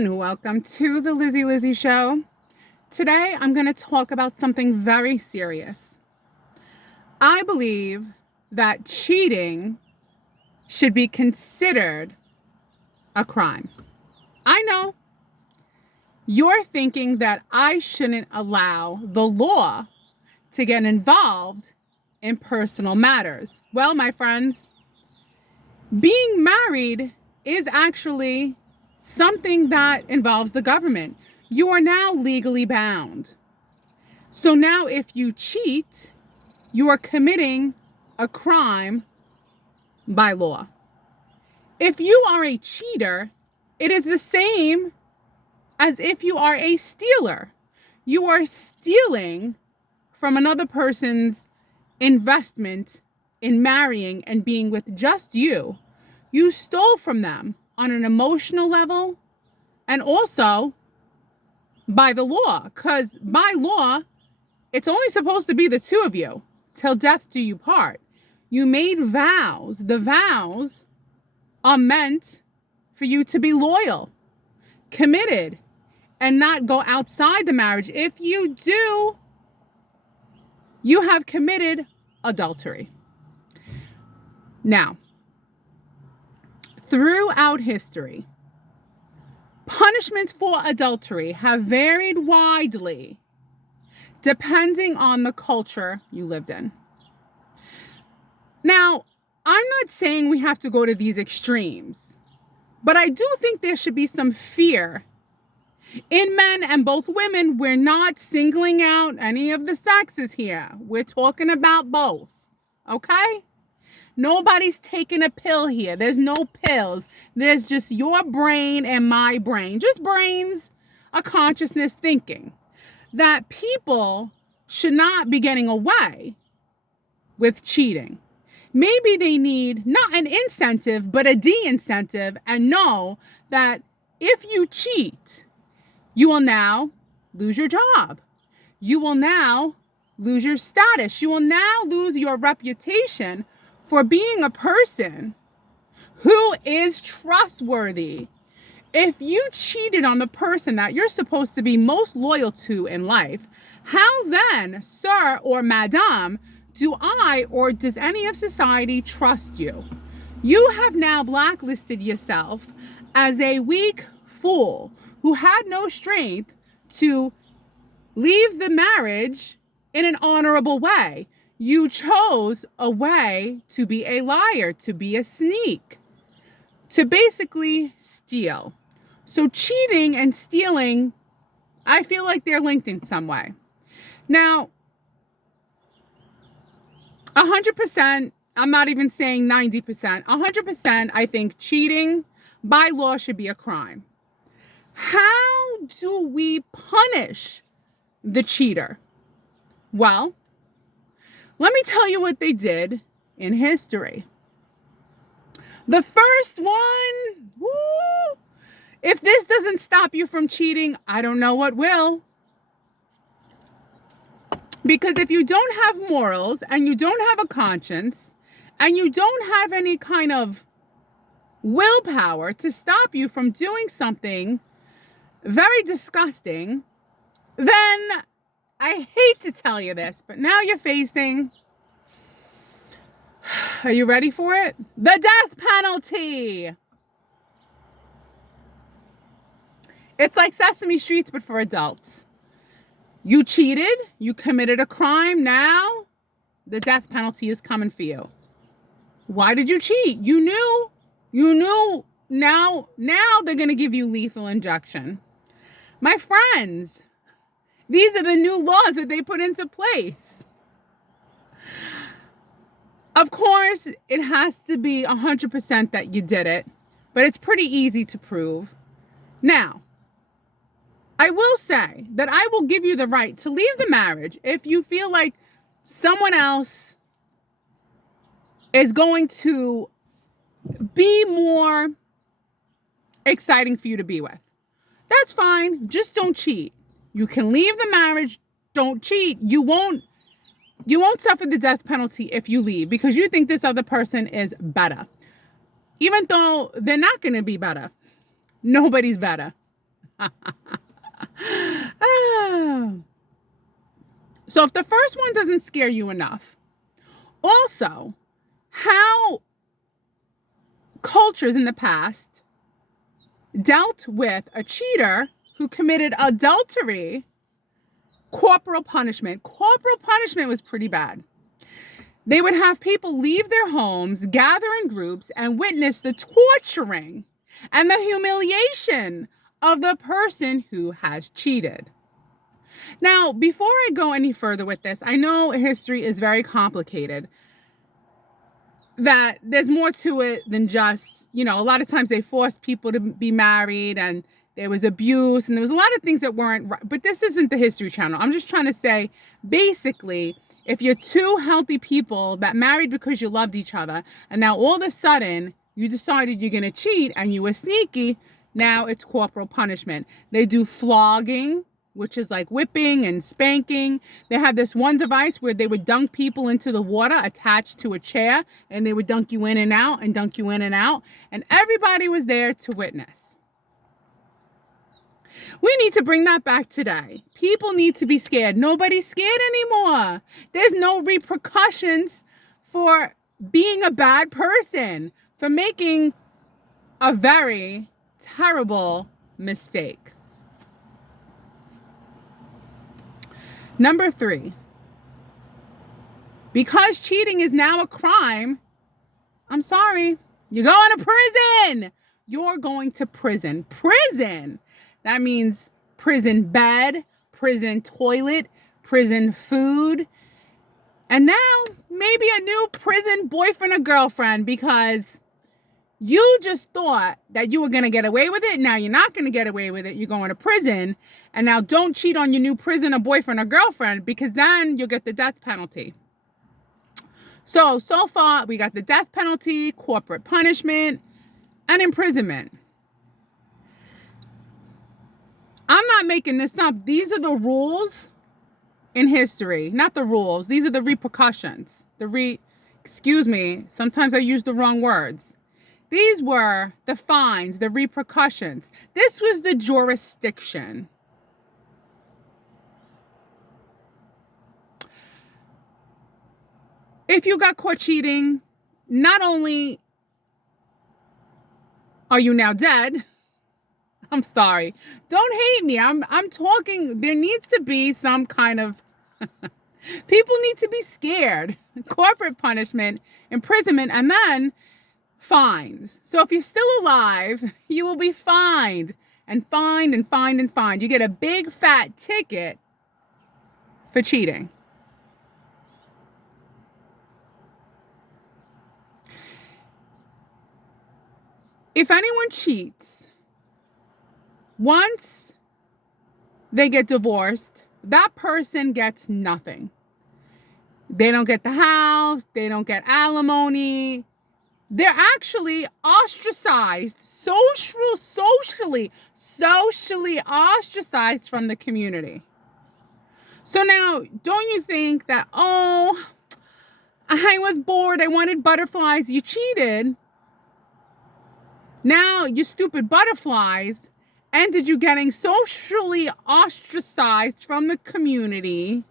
everyone, welcome to the Lizzy Show. Today I'm going to talk about something very serious. I believe that cheating should be considered a crime. I know you're thinking that I shouldn't allow the law to get involved in personal matters. Well, my friends, being married is actually something that involves the government. You are now legally bound. So now if you cheat, you are committing a crime by law. If you are a cheater, it is the same as if you are a stealer. You are stealing from another person's investment in marrying and being with just you. You stole from them on an emotional level and also by the law, because by law, it's only supposed to be the two of you till death do you part. You made vows. The vows are meant for you to be loyal, committed, and not go outside the marriage. If you do, you have committed adultery. Now, throughout history, punishments for adultery have varied widely depending on the culture you lived in. Now, I'm not saying we have to go to these extremes, but I do think there should be some fear in men and both women. We're not singling out any of the sexes here. We're talking about both, okay? Nobody's taking a pill here. There's no pills. There's just your brain and my brain. Just brains, a consciousness thinking that people should not be getting away with cheating. Maybe they need not an incentive, but a de-incentive, and know that if you cheat, you will now lose your job. You will now lose your status. You will now lose your reputation for being a person who is trustworthy. If you cheated on the person that you're supposed to be most loyal to in life, how then, sir or madame, do I or does any of society trust you? You have now blacklisted yourself as a weak fool who had no strength to leave the marriage in an honorable way. You chose a way to be a liar, to be a sneak, to basically steal. So cheating and stealing, I feel like they're linked in some way. Now, 100%, I'm not even saying 90%, 100%, I think cheating by law should be a crime. How do we punish the cheater? Well, let me tell you what they did in history. The first one, woo, if this doesn't stop you from cheating, I don't know what will. Because if you don't have morals and you don't have a conscience and you don't have any kind of willpower to stop you from doing something very disgusting, then I hate to tell you this, but now you're facing, are you ready for it? The death penalty. It's like Sesame Street, but for adults. You cheated, you committed a crime, now the death penalty is coming for you. Why did you cheat? You knew, now they're gonna give you lethal injection. My friends, these are the new laws that they put into place. Of course, it has to be 100% that you did it, but it's pretty easy to prove. Now, I will say that I will give you the right to leave the marriage if you feel like someone else is going to be more exciting for you to be with. That's fine. Just don't cheat. You can leave the marriage. Don't cheat. You won't suffer the death penalty if you leave because you think this other person is better. Even though they're not going to be better. Nobody's better. So if the first one doesn't scare you enough, also how cultures in the past dealt with a cheater who committed adultery, corporal punishment. Corporal punishment was pretty bad. They would have people leave their homes, gather in groups, and witness the torturing and the humiliation of the person who has cheated. Now, before I go any further with this, I know history is very complicated, that there's more to it than just, a lot of times they forced people to be married and there was abuse and there was a lot of things that weren't right. But this isn't the History Channel. I'm just trying to say, basically, if you're two healthy people that married because you loved each other and now all of a sudden you decided you're going to cheat and you were sneaky, now it's corporal punishment. They do flogging, which is like whipping and spanking. They have this one device where they would dunk people into the water attached to a chair, and they would dunk you in and out and dunk you in and out. And everybody was there to witness. We need to bring that back today. People need to be scared. Nobody's scared anymore. There's no repercussions for being a bad person, for making a very terrible mistake. Number 3, because cheating is now a crime, I'm sorry, you're going to prison. You're going to prison. Prison. That means prison bed, prison toilet, prison food, and now maybe a new prison boyfriend or girlfriend, because you just thought that you were going to get away with it. Now you're not going to get away with it. You're going to prison. And now don't cheat on your new prison or boyfriend or girlfriend, because then you'll get the death penalty. So far we got the death penalty, corporate punishment, and imprisonment. I'm not making this up. These are the rules in history. Not the rules. These are the repercussions. Excuse me. Sometimes I use the wrong words. These were the fines, the repercussions. This was the jurisdiction. If you got caught cheating, not only are you now dead, I'm sorry. Don't hate me. I'm talking, there needs to be some kind of, people need to be scared. Corporate punishment, imprisonment, and then fines. So if you're still alive, you will be fined and fined and fined and fined. You get a big fat ticket for cheating. If anyone cheats, once they get divorced, that person gets nothing. They don't get the house. They don't get alimony. They're actually ostracized, socially ostracized from the community. So now, don't you think that, oh, I was bored, I wanted butterflies, you cheated. Now you stupid butterflies ended you getting socially ostracized from the community.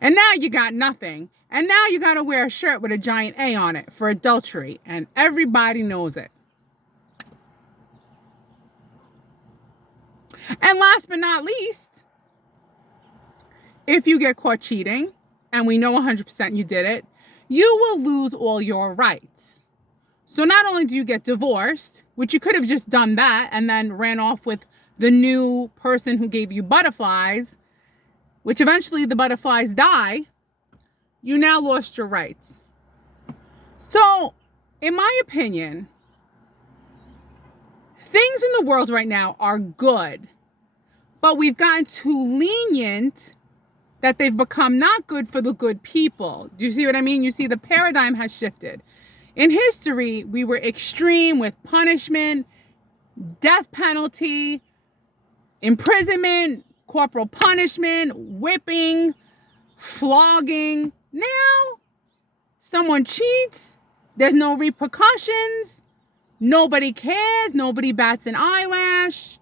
And now you got nothing. And now you got to wear a shirt with a giant A on it for adultery. And everybody knows it. And last but not least, if you get caught cheating, and we know 100% you did it, you will lose all your rights. So not only do you get divorced, which you could have just done that and then ran off with the new person who gave you butterflies, which eventually the butterflies die, you now lost your rights. So, in my opinion, things in the world right now are good, but we've gotten too lenient that they've become not good for the good people. Do you see what I mean? You see, the paradigm has shifted. In history, we were extreme with punishment, death penalty, imprisonment, corporal punishment, whipping, flogging. Now, someone cheats, there's no repercussions, nobody cares, nobody bats an eyelash.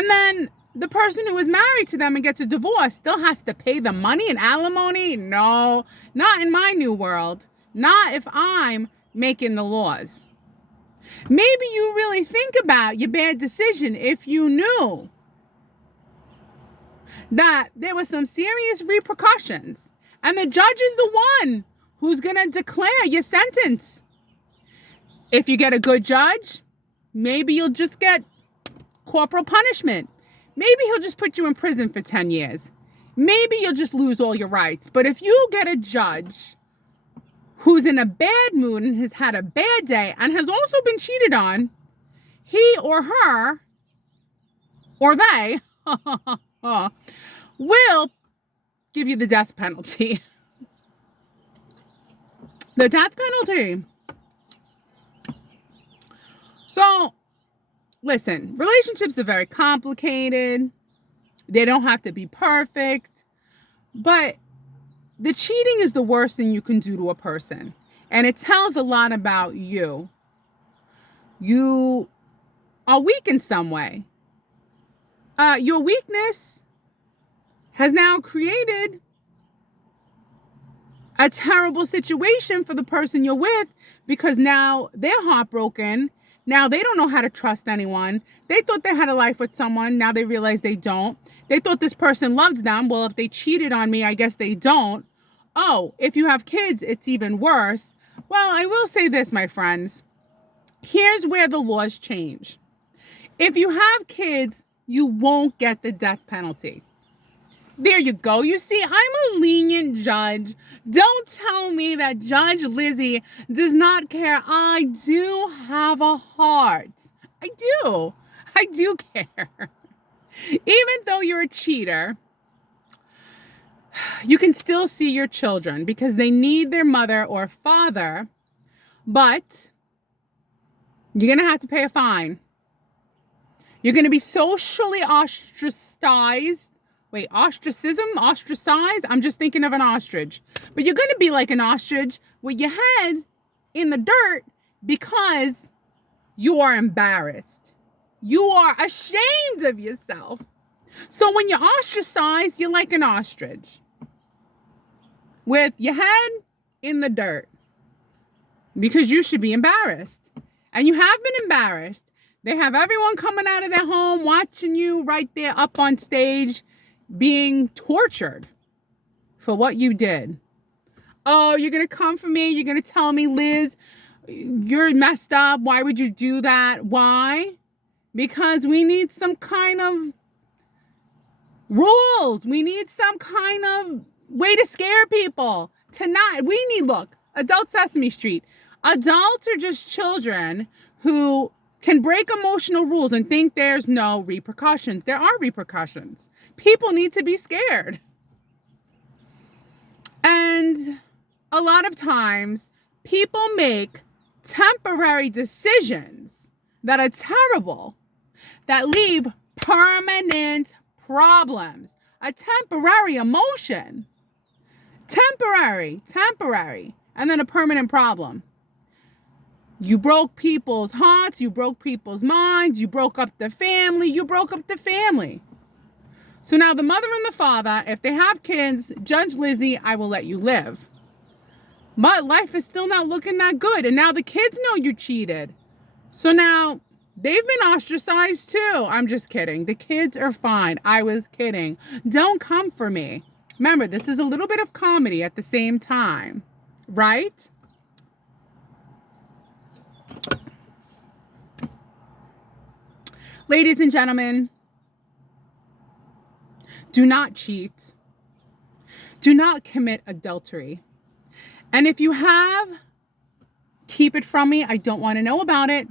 And then the person who is married to them and gets a divorce still has to pay the money and alimony? No, not in my new world. Not if I'm making the laws. Maybe you really think about your bad decision if you knew that there were some serious repercussions. And the judge is the one who's going to declare your sentence. If you get a good judge, maybe you'll just get corporal punishment. Maybe he'll just put you in prison for 10 years. Maybe you'll just lose all your rights. But if you get a judge who's in a bad mood and has had a bad day and has also been cheated on, he or her, or they, will give you the death penalty. The death penalty. So, listen, relationships are very complicated. They don't have to be perfect. But the cheating is the worst thing you can do to a person. And it tells a lot about you. You are weak in some way. Your weakness has now created a terrible situation for the person you're with, because now they're heartbroken. Now they don't know how to trust anyone. They thought they had a life with someone. Now they realize they don't. They thought this person loved them. Well, if they cheated on me, I guess they don't. Oh, if you have kids, it's even worse. Well, I will say this, my friends. Here's where the laws change. If you have kids, you won't get the death penalty. There you go. You see, I'm a lenient judge. Don't tell me that Judge Lizzie does not care. I do have a heart. I do. I do care. Even though you're a cheater, you can still see your children because they need their mother or father, but you're going to have to pay a fine. You're going to be socially ostracized. Wait, ostracism? Ostracized? I'm just thinking of an ostrich. But you're going to be like an ostrich with your head in the dirt because you are embarrassed. You are ashamed of yourself. So when you're ostracized, you're like an ostrich with your head in the dirt because you should be embarrassed. And you have been embarrassed. They have everyone coming out of their home watching you right there up on stage being tortured for what you did. Oh, you're going to come for me. You're going to tell me, Liz, you're messed up. Why would you do that? Why? Because we need some kind of rules. We need some kind of way to scare people. Look, adult Sesame Street. Adults are just children who can break emotional rules and think there's no repercussions. There are repercussions. People need to be scared. And a lot of times, people make temporary decisions that are terrible, that leave permanent problems. A temporary emotion. Temporary. And then a permanent problem. You broke people's hearts. You broke people's minds. You broke up the family. So now the mother and the father, if they have kids, Judge Lizzie, I will let you live. But life is still not looking that good. And now the kids know you cheated. So now they've been ostracized too. I'm just kidding. The kids are fine. I was kidding. Don't come for me. Remember, this is a little bit of comedy at the same time, right? Ladies and gentlemen, do not cheat. Do not commit adultery. And if you have, keep it from me. I don't want to know about it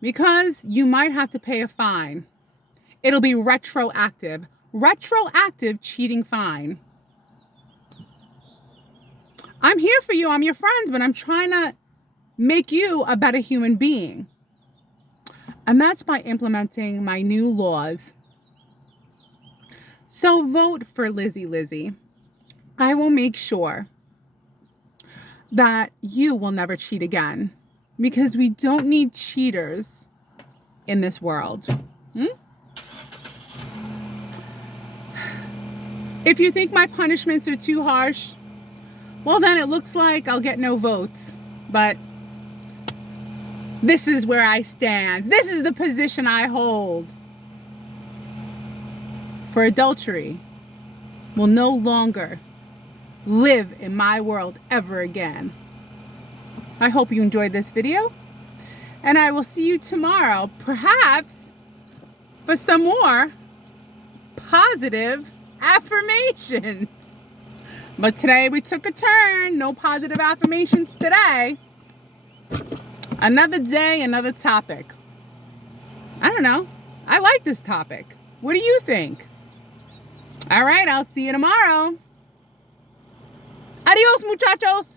because you might have to pay a fine. It'll be retroactive. Retroactive cheating fine. I'm here for you. I'm your friend, but I'm trying to make you a better human being. And that's by implementing my new laws. So vote for Lizzie. I will make sure that you will never cheat again because we don't need cheaters in this world. If you think my punishments are too harsh, well, then it looks like I'll get no votes. But this is where I stand. This is the position I hold. For adultery will no longer live in my world ever again. I hope you enjoyed this video, and I will see you tomorrow, perhaps for some more positive affirmations. But today we took a turn. No positive affirmations today. Another day, another topic. I don't know. I like this topic. What do you think? All right, I'll see you tomorrow. Adios, muchachos.